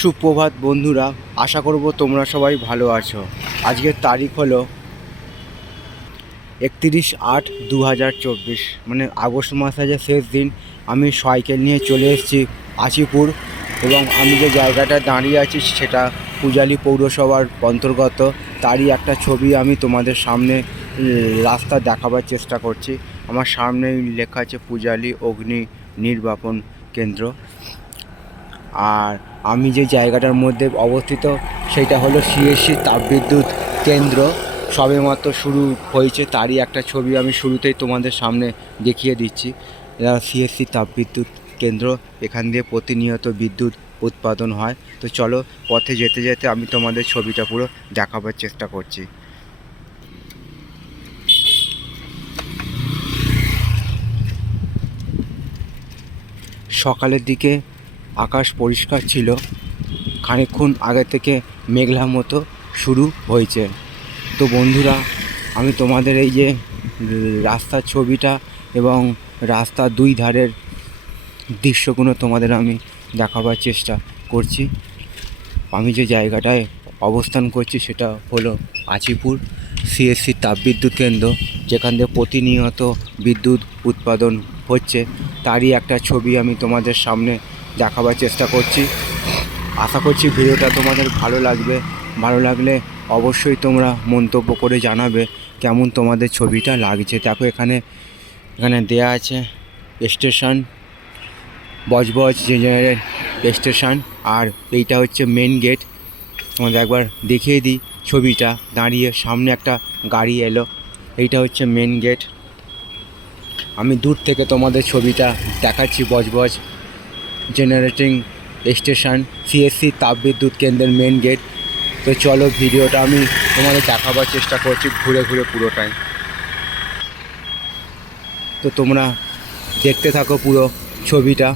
সুপ্রভাত বন্ধুরা, আশা করব তোমরা সবাই ভালো আছো। আজকের তারিখ হলো একত্রিশ আট দু হাজার চব্বিশ মানে আগস্ট মাসের শেষ দিন, আমি সাইকেল নিয়ে চলে এসেছি আচিপুর এবং আমি যে জায়গাটা দাঁড়িয়ে আছি সেটা পূজালি পৌরসভার অন্তর্গত। তারই একটা ছবি আমি তোমাদের সামনে রাস্তা দেখাবার চেষ্টা করছি। আমার সামনেই লেখা আছে পূজালি অগ্নি নির্বাপন কেন্দ্র। আর আমি যে জায়গাটার মধ্যে অবস্থিত, সেটা হলো সিএসসি তাপবিদ্যুৎ কেন্দ্র। সবেমাত্র শুরু হয়েছে, তারই একটা ছবি আমি শুরুতেই তোমাদের সামনে দেখিয়ে দিচ্ছি। সিএসসি তাপবিদ্যুৎ কেন্দ্র, এখান দিয়ে প্রতিনিয়ত বিদ্যুৎ উৎপাদন হয়। তো চলো, পথে যেতে যেতে আমি তোমাদের ছবিটা পুরো দেখাবার চেষ্টা করছি। সকালের দিকে আকাশ পরিষ্কার ছিল। খানিকক্ষণ আগে থেকে মেঘলা মতো শুরু হয়েছে। তো বন্ধুরা, আমি তোমাদের এই যে রাস্তার ছবিটা এবং রাস্তার দুই ধারের দৃশ্যগুলো তোমাদের আমি দেখাবার চেষ্টা করছি। আমি যে জায়গাটায় অবস্থান করছি সেটা হলো আচিপুর সিএসসি তাপবিদ্যুৎ কেন্দ্র, যেখান থেকে প্রতিনিয়ত বিদ্যুৎ উৎপাদন হচ্ছে। তারই একটা ছবি আমি তোমাদের সামনে দেখাবার চেষ্টা করছি। আশা করছি ভিডিওটা তোমাদের ভালো লাগবে। ভালো লাগলে অবশ্যই তোমরা মন্তব্য করে জানাবে কেমন তোমাদের ছবিটা লাগছে। দেখো এখানে এখানে দেয়া আছে স্টেশন, বজবজ জেনারেল স্টেশন, আর এইটা হচ্ছে মেন গেট তোমাদের একবার দেখিয়ে দিই ছবিটা। দাঁড়িয়ে সামনে একটা গাড়ি এলো, এইটা হচ্ছে মেন গেট আমি দূর থেকে তোমাদের ছবিটা দেখাচ্ছি বজবজ। জেনারেটিং স্টেশন সিএসসি তাপবিদ্যুৎ কেন্দ্রের মেন গেট তো চলো ভিডিওটা আমি তোমাদের দেখাবার চেষ্টা করছি ঘুরে ঘুরে পুরোটাই। তো তোমরা দেখতে থাকো পুরো ছবিটা।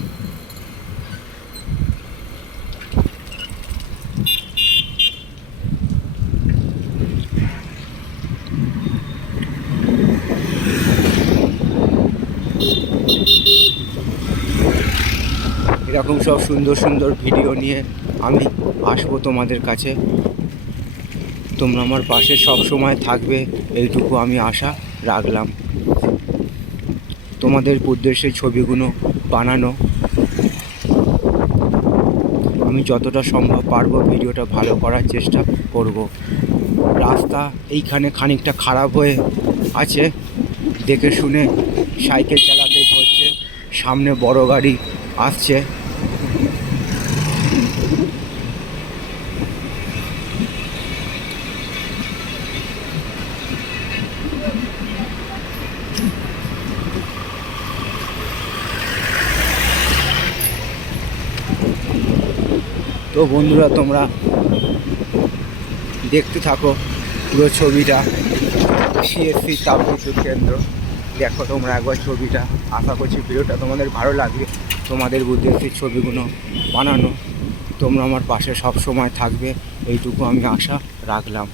এরকম সব সুন্দর সুন্দর ভিডিও নিয়ে আমি আসব তোমাদের কাছে। তোমরা আমার পাশে সব সময় থাকবে, এইটুকু আমি আশা রাখলাম। তোমাদের উদ্দেশ্যে ছবিগুলো বানানো। আমি যতটা সম্ভব পারব ভিডিওটা ভালো করার চেষ্টা করব। রাস্তা এইখানে খানিকটা খারাপ হয়ে আছে, দেখে শুনে সাইকেল চালাতে হচ্ছে, সামনে বড় গাড়ি আসছে। তো বন্ধুরা, তোমরা দেখতে থাকো পুরো ছবিটা। সিএসসি তাপবিদ্যুৎ কেন্দ্র। দেখো তোমরা একবার ছবিটা। আশা করছি ভিডিওটা তোমাদের ভালো লাগবে। তোমাদের উদ্দেশ্যে ছবিগুলো বানানো। তোমরা আমার পাশে সব সময় থাকবে, এইটুকু আমি আশা রাখলাম।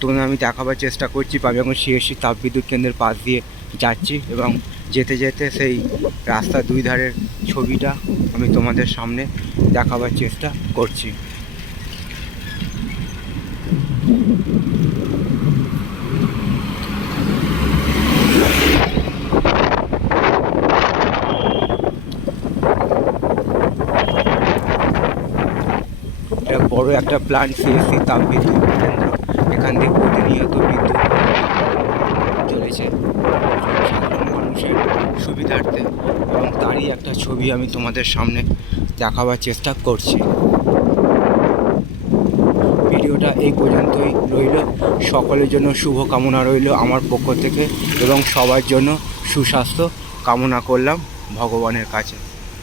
তোমরা আমি দেখাবার চেষ্টা করছি এখন সিএসসি তাপবিদ্যুৎ কেন্দ্রের পাশ দিয়ে যাচ্ছি এবং যেতে যেতে সেই রাস্তার দুই ধারের ছবিটা আমি তোমাদের সামনে দেখাবার চেষ্টা করছি। বড় একটা প্ল্যান্ট সিএসসি তাপবিদ্যুৎ কেন্দ্র। এখান থেকে প্রতিনিয়ত বিদ্যুৎ চলেছে। সাধারণ মানুষের সুবিধার্থে। এবং তারই একটা ছবি আমি তোমাদের সামনে দেখাবার চেষ্টা করছি। ভিডিওটা এই পর্যন্তই রইল। সকলের জন্য শুভ কামনা রইল আমার পক্ষ থেকে এবং সবার জন্য সুস্বাস্থ্য কামনা করলাম ভগবানের কাছে।